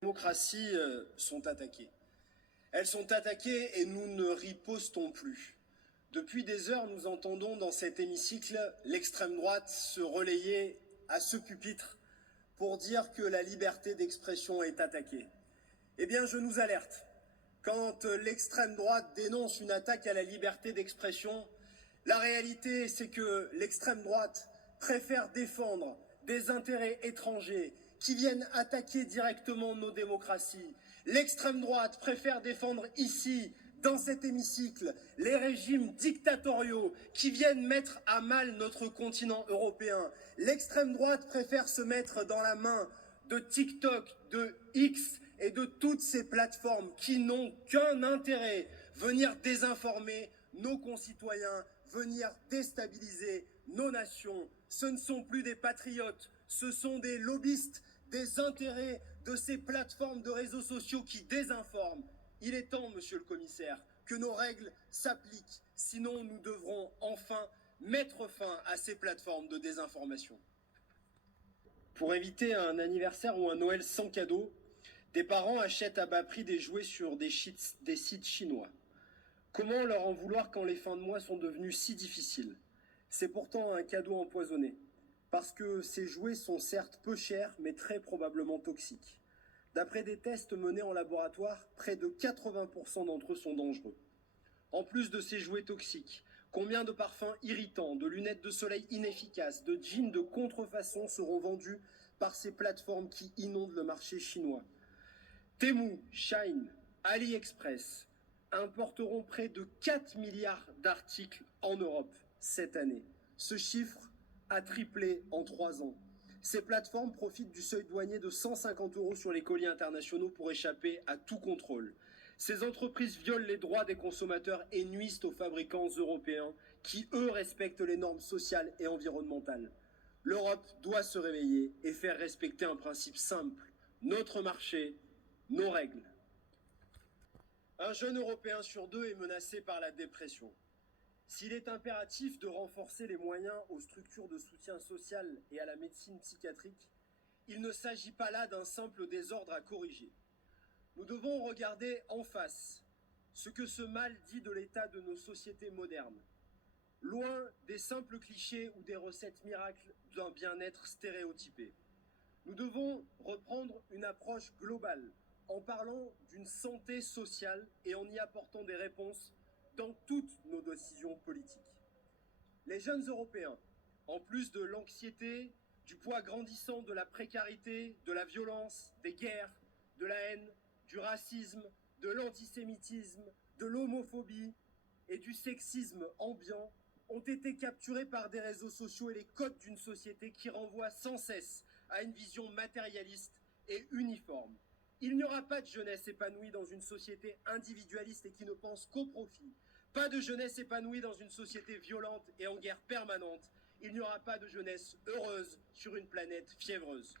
démocraties sont attaquées. Elles sont attaquées et nous ne ripostons plus. Depuis des heures, nous entendons dans cet hémicycle l'extrême droite se relayer à ce pupitre pour dire que la liberté d'expression est attaquée. Eh bien, je nous alerte. Quand l'extrême droite dénonce une attaque à la liberté d'expression, la réalité, c'est que l'extrême droite préfère défendre des intérêts étrangers qui viennent attaquer directement nos démocraties. L'extrême droite préfère défendre ici, dans cet hémicycle, les régimes dictatoriaux qui viennent mettre à mal notre continent européen. L'extrême droite préfère se mettre dans la main de TikTok, de X et de toutes ces plateformes qui n'ont qu'un intérêt, venir désinformer nos concitoyens, venir déstabiliser nos nations. Ce ne sont plus des patriotes, ce sont des lobbyistes, des intérêts de ces plateformes de réseaux sociaux qui désinforment. Il est temps, monsieur le commissaire, que nos règles s'appliquent, sinon nous devrons enfin mettre fin à ces plateformes de désinformation. Pour éviter un anniversaire ou un Noël sans cadeau, des parents achètent à bas prix des jouets sur des sites chinois. Comment leur en vouloir quand les fins de mois sont devenues si difficiles? C'est pourtant un cadeau empoisonné, parce que ces jouets sont certes peu chers, mais très probablement toxiques. D'après des tests menés en laboratoire, près de 80% d'entre eux sont dangereux. En plus de ces jouets toxiques, combien de parfums irritants, de lunettes de soleil inefficaces, de jeans de contrefaçon seront vendus par ces plateformes qui inondent le marché chinois? Temu, Shein, AliExpress importeront près de 4 milliards d'articles en Europe cette année. Ce chiffre a triplé en 3 ans. Ces plateformes profitent du seuil douanier de 150 € sur les colis internationaux pour échapper à tout contrôle. Ces entreprises violent les droits des consommateurs et nuisent aux fabricants européens qui, eux, respectent les normes sociales et environnementales. L'Europe doit se réveiller et faire respecter un principe simple: notre marché, nos règles. Un jeune Européen sur 2 est menacé par la dépression. S'il est impératif de renforcer les moyens aux structures de soutien social et à la médecine psychiatrique, il ne s'agit pas là d'un simple désordre à corriger. Nous devons regarder en face ce que ce mal dit de l'état de nos sociétés modernes, loin des simples clichés ou des recettes miracles d'un bien-être stéréotypé. Nous devons reprendre une approche globale en parlant d'une santé sociale et en y apportant des réponses dans toutes nos décisions politiques. Les jeunes Européens, en plus de l'anxiété, du poids grandissant de la précarité, de la violence, des guerres, de la haine, du racisme, de l'antisémitisme, de l'homophobie et du sexisme ambiant, ont été capturés par des réseaux sociaux et les codes d'une société qui renvoie sans cesse à une vision matérialiste et uniforme. Il n'y aura pas de jeunesse épanouie dans une société individualiste et qui ne pense qu'au profit. Pas de jeunesse épanouie dans une société violente et en guerre permanente. Il n'y aura pas de jeunesse heureuse sur une planète fiévreuse.